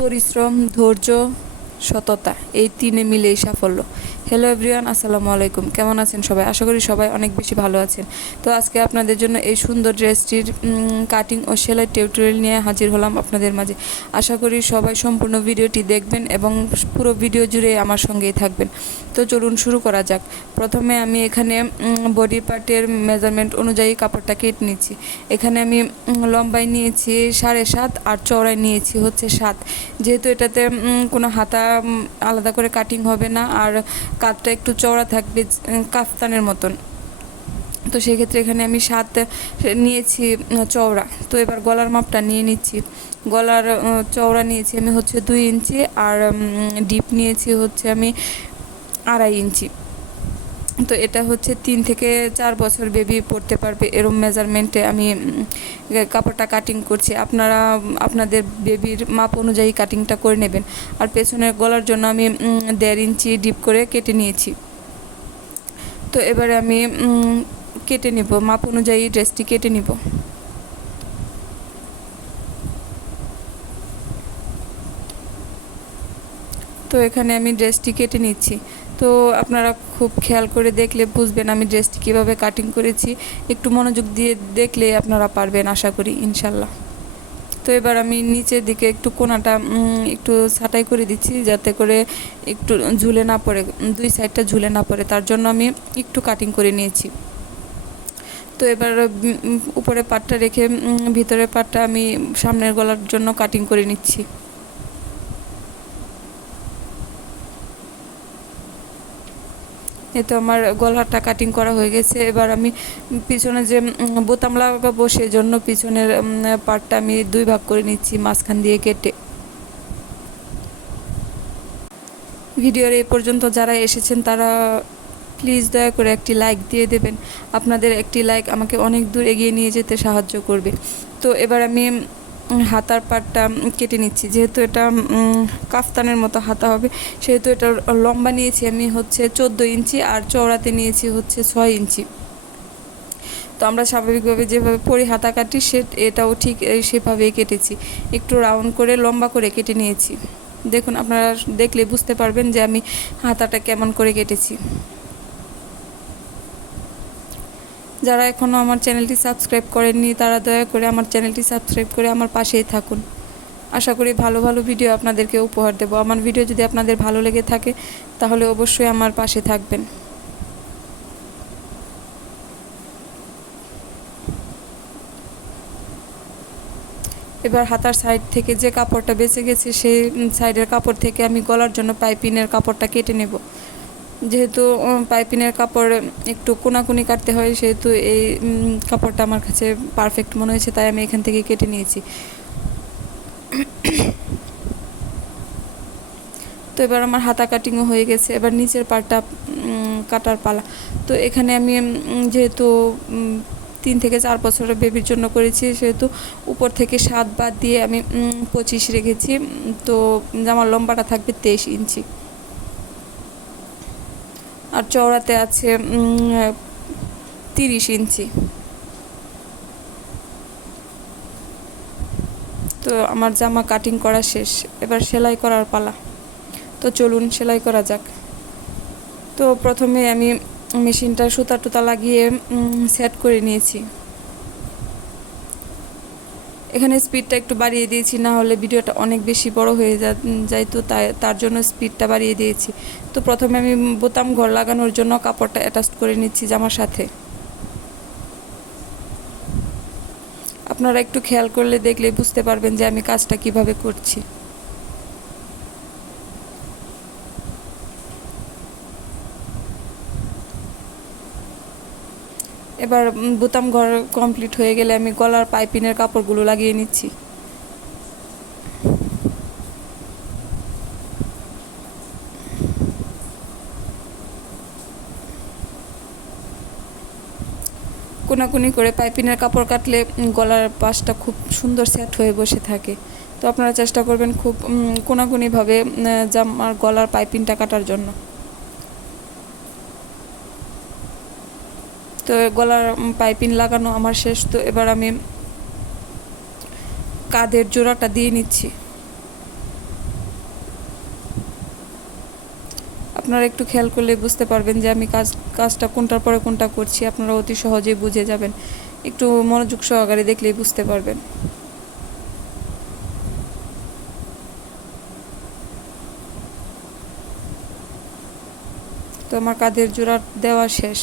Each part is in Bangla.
পরিশ্রম, ধৈর্য, সততা এই তিনে মিলেই সাফল্য। হ্যালো এভরিওয়ান, আসসালামু আলাইকুম। কেমন আছেন সবাই? আশা করি সবাই অনেক বেশি ভালো আছেন। তো আজকে আপনাদের জন্য এই সুন্দর ড্রেসটির কাটিং ও সেলাই টিউটোরিয়াল নিয়ে হাজির হলাম আপনাদের মাঝে। আশা করি সবাই সম্পূর্ণ ভিডিওটি দেখবেন এবং পুরো ভিডিও জুড়ে আমার সঙ্গেই থাকবেন। তো চলুন শুরু করা যাক। প্রথমে আমি এখানে বডি পার্টের মেজারমেন্ট অনুযায়ী কাপড়টা কেটে নিচ্ছি। এখানে আমি লম্বায় নিয়েছি 7.5 আর চওড়ায় নিয়েছি হচ্ছে 7। যেহেতু এটাতে কোনো হাতা আলাদা করে কাটিং হবে না আর কাঁধটা একটু চওড়া থাকবে কাফতানের মতন, তো সেক্ষেত্রে এখানে আমি 7 নিয়েছি চওড়া। তো এবার গলার মাপটা নিয়ে নিচ্ছি। গলার চওড়া নিয়েছি আমি হচ্ছে 2 ইঞ্চি আর ডিপ নিয়েছি হচ্ছে আমি 2.5 ইঞ্চি। তো এটা হচ্ছে 3 থেকে 4 বছর বেবি পরতে পারবে এরম মেজারমেন্টে আমি কাপড়টা কাটিং করছি। আপনারা আপনাদের বেবির মাপ অনুযায়ী কাটিংটা করে নেবেন। আর পেছনের গলার জন্য আমি 1.5 ইঞ্চি ডিপ করে কেটে নিয়েছি। তো এবারে আমি কেটে নিব, মাপ অনুযায়ী ড্রেসটি কেটে নিব। তো এখানে আমি ড্রেসটি কেটে নিচ্ছি। তো আপনারা খুব খেয়াল করে দেখলে বুঝবেন আমি ড্রেসটি কীভাবে কাটিং করেছি। একটু মনোযোগ দিয়ে দেখলে আপনারা পারবেন আশা করি, ইনশাল্লাহ। তো এবার আমি নিচের দিকে একটু কোনাটা একটু ছাঁটাই করে দিচ্ছি যাতে করে একটু ঝুলে না পড়ে, 2 সাইডটা ঝুলে না পড়ে, তার জন্য আমি একটু কাটিং করে নিয়েছি। তো এবার উপরে পাটটা রেখে ভিতরের পাটটা আমি সামনের গলার জন্য কাটিং করে নিচ্ছি। এই তো আমার গলাটা কাটিং করা হয়ে গেছে। এবার আমি পিছনে যে বোতাম লাগাবো সেজন্য পিছনের পার্টটা আমি 2 ভাগ করে নিচ্ছি মাঝখান দিয়ে কেটে। ভিডিওর এই পর্যন্ত যারা এসেছেন তারা প্লিজ দয়া করে একটি লাইক দিয়ে দেবেন। আপনাদের একটি লাইক আমাকে অনেক দূর এগিয়ে নিয়ে যেতে সাহায্য করবে। তো এবার আমি হাতার পাটটা কেটে নিচ্ছি। যেহেতু এটা কাফতানের মতো হাতা হবে সেহেতু এটা লম্বা নিয়েছি আমি হচ্ছে 14 ইঞ্চি আর চওড়াতে নিয়েছি হচ্ছে 6 ইঞ্চি। তো আমরা স্বাভাবিকভাবে যেভাবে পরি হাতা কাটি এটাও ঠিক সেভাবেই কেটেছি। একটু রাউন্ড করে লম্বা করে কেটে নিয়েছি। দেখুন, আপনারা দেখলে বুঝতে পারবেন যে আমি হাতাটা কেমন করে কেটেছি। যারা এখনও আমার চ্যানেলটি সাবস্ক্রাইব করেননি তারা দয়া করে আমার চ্যানেলটি সাবস্ক্রাইব করে আমার পাশেই থাকুন। আশা করি ভালো ভালো ভিডিও আপনাদেরকে উপহার দেব। আমার ভিডিও যদি আপনাদের ভালো লেগে থাকে তাহলে অবশ্যই আমার পাশে থাকবেন। এবার হাতার সাইড থেকে যে কাপড়টা বেঁচে গেছে সেই সাইডের কাপড় থেকে আমি গলার জন্য পাইপিনের কাপড়টা কেটে নেব। যেহেতু পাইপিনের কাপড় একটু কোনাকুনি কাটতে হয় সেহেতু এই কাপড়টা আমার কাছে পারফেক্ট মনে হয়েছে, তাই আমি এখান থেকে কেটে নিয়েছি। তো এবার আমার হাতা কাটিংও হয়ে গেছে। এবার নিচের পাটটা কাটার পালা। তো এখানে আমি যেহেতু 3 থেকে 4 বছরের বেবির জন্য করেছি সেহেতু উপর থেকে 7 বাদ দিয়ে আমি 25 রেখেছি। তো জামার লম্বাটা থাকবে 23 ইঞ্চি আর চওড়াতে আছে 30 ইঞ্চি। তো আমার জামা কাটিং করা শেষ, এবার সেলাই করার পালা। তো চলুন সেলাই করা যাক। তো প্রথমে আমি মেশিনটা সুতা টুতা লাগিয়ে সেট করে নিয়েছি। এখানে স্পিডটা একটু বাড়িয়ে দিয়েছি, না হলে ভিডিওটা অনেক বেশি বড় হয়ে যায়, তো তার জন্য স্পিডটা বাড়িয়ে দিয়েছি। তো প্রথমে আমি বোতাম ঘর লাগানোর জন্য কাপড়টা অ্যাটাচ করে নিচ্ছি জামার সাথে। আপনারা একটু খেয়াল করলে দেখলে বুঝতে পারবেন যে আমি কাজটা কিভাবে করছি। এবার বোতাম ঘর কমপ্লিট হয়ে গেলে আমি গলার পাইপিনের কাপড়গুলো লাগিয়ে নিচ্ছি। কোনাকুনি করে পাইপিনের কাপড় কাটলে গলার পাশটা খুব সুন্দর সেট হয়ে বসে থাকে। তো আপনারা চেষ্টা করবেন খুব কোনাকুনিভাবে জামার গলার পাইপিনটা কাটার জন্য। তো গলার পাইপিন লাগানো আমার শেষ। তো এবার আমি কাঁধের জোড়াটা দিয়ে নিচ্ছি। আপনারা একটু খেয়াল করলে বুঝতে পারবেন যে আমি কাজটা কোনটার পরে কোনটা করছি। আপনারা অতি সহজেই বুঝে যাবেন, একটু মনোযোগ সহকারে দেখলেই বুঝতে পারবেন। তো আমার কাঁধের জোড়া দেওয়া শেষ।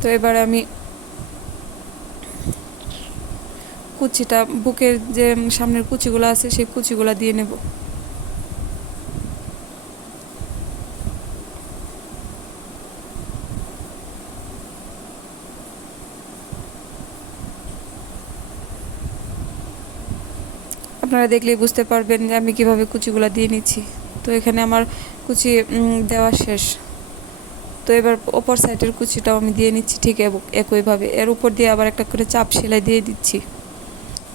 তো এবার আমি কুচিটা, বুকের যে সামনের কুচিগুলো আছে সেই কুচিগুলো দিয়ে নেব। আপনারা দেখলেই বুঝতে পারবেন যে আমি কিভাবে কুচিগুলো দিয়ে নিচ্ছি। তো এখানে আমার কুচি দেওয়া শেষ। তো এবার ওপর সাইডের কুচিটাও আমি দিয়ে নিচ্ছি ঠিক একইভাবে। এর উপর দিয়ে আবার একটা করে চাপ সেলাই দিয়ে দিচ্ছি,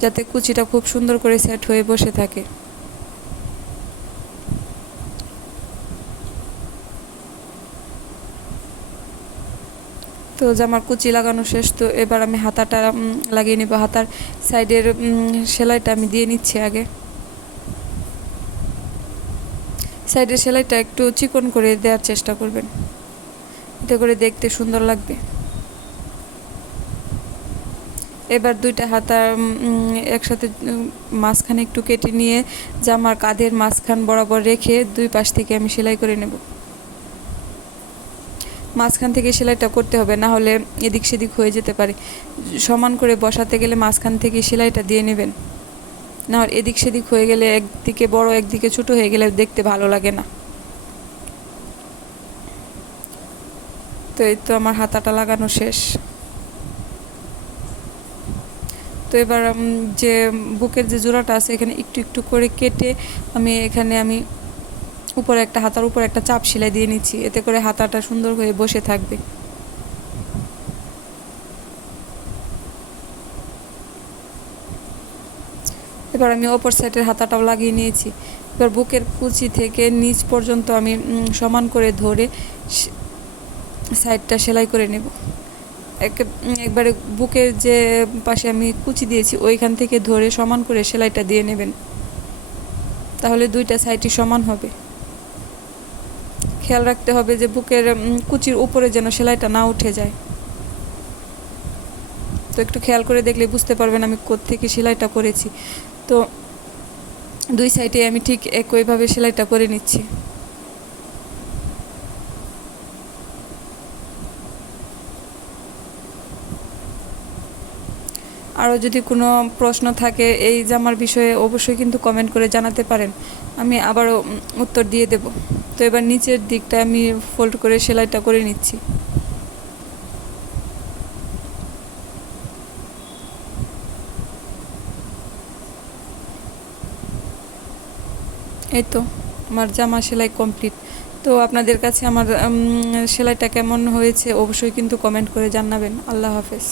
যাতে কুচিটা খুব সুন্দর করে সেট হয়ে বসে থাকে। তো জামার কুচি লাগানো শেষ। তো এবার আমি হাতাটা লাগিয়ে নেব। হাতার সাইডের সেলাইটা আমি দিয়ে নিচ্ছি আগে। সাইডের সেলাইটা একটু চিকন করে দেওয়ার চেষ্টা করবেন, এতে করে দেখতে সুন্দর লাগবে। এবার দুইটা হাতা একসাথে মাঝখানে একটু কেটে নিয়ে জামার কাঁধের মাঝখান বরাবর রেখে দুই পাশ থেকে আমি সেলাই করে নেব। মাঝখান থেকে সেলাইটা করতে হবে, না হলে এদিক সেদিক হয়ে যেতে পারে। সমান করে বসাতে গেলে মাঝখান থেকে সেলাইটা দিয়ে নেবেন, না হলে এদিক সেদিক হয়ে গেলে একদিকে বড় একদিকে ছোট হয়ে গেলে দেখতে ভালো লাগে না। তো এই তো আমার হাতাটা লাগানো শেষ। তো এবার যে বুকের যে জোড়াটা আছে এখানে একটু একটু করে কেটে আমি উপরে একটা হাতার উপর একটা চাপ সেলাই দিয়ে নিচ্ছি, এতে করে হাতাটা সুন্দর হয়ে বসে থাকবে। এবার আমি অপর সাইডের হাতাটাও লাগিয়ে নিয়েছি। এবার বুকের কুচি থেকে নিচ পর্যন্ত আমি সমান করে ধরে সাইডটা সেলাই করে নেব। একবারে বুকের যে পাশে আমি কুচি দিয়েছি ওইখান থেকে ধরে সমান করে সেলাইটা দিয়ে নেবেন, তাহলে দুইটা সাইডই সমান হবে। খেয়াল রাখতে হবে যে বুকের কুচির উপরে যেন সেলাইটা না উঠে যায়। তো একটু খেয়াল করে দেখলে বুঝতে পারবেন আমি কোত্থেকে সেলাইটা করেছি। তো দুই সাইডে আমি ঠিক একইভাবে সেলাইটা করে নিচ্ছি। আরও যদি কোনো প্রশ্ন থাকে এই জামার বিষয়ে অবশ্যই কিন্তু কমেন্ট করে জানাতে পারেন, আমি আবারও উত্তর দিয়ে দেব। তো এবার নিচের দিকটা আমি ফোল্ড করে সেলাইটা করে নিচ্ছি। এই তো আমার জামা সেলাই কমপ্লিট। তো আপনাদের কাছে আমার সেলাইটা কেমন হয়েছে অবশ্যই কিন্তু কমেন্ট করে জানাবেন। আল্লাহ হাফেজ।